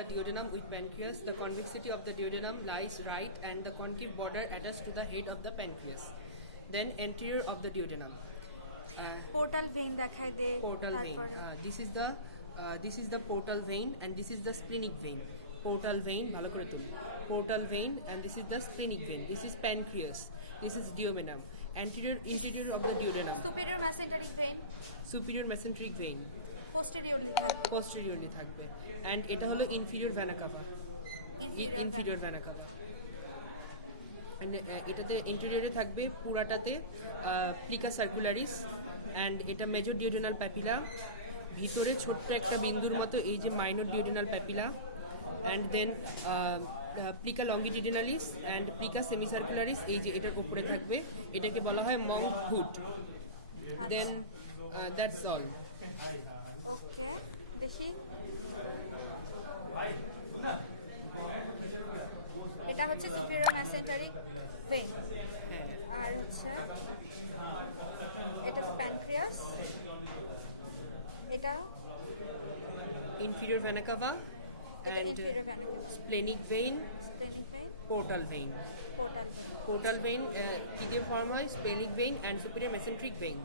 the duodenum with pancreas. The convexity of the duodenum lies right and the concave border attached to the head of the pancreas. Then anterior of the duodenum. Portal vein দেখাই দে Portal vein. This is the portal vein and this is the splenic vein. Portal vein, ভালো করে তুল. Portal vein and this is the splenic vein. This is pancreas. This is duodenum. Interior of the duodenum. Superior mesenteric vein Superior mesenteric vein. Posteriorly Posteriorly থাকবে. And এটা হলো inferior vena cava. Inferior vena cava. And এটাতে ইন্টেরিয়রে থাকবে পুরাটাতে plica circularis and এটা major duodenal papilla, ভিতরে ছোট্ট একটা বিন্দুর মতো এই যে minor duodenal papilla, and then plica longitudinalis and plica semicircularis এই যে এটার উপরে থাকবে, এটাকে বলা হয় monk hood. Then that's all. Okay দেখি এটা হচ্ছে সুপিরিয়র মেসেন্টারিক ভেইন হ্যাঁ, আর হচ্ছে এটা প্যানক্রিয়াস এটা inferior vena cava and inferior vena cava splenic vein, splenic vein portal vein. portal Portal vein কি দিয়ে ফর্ম হয়? splenic vein and superior mesenteric vein.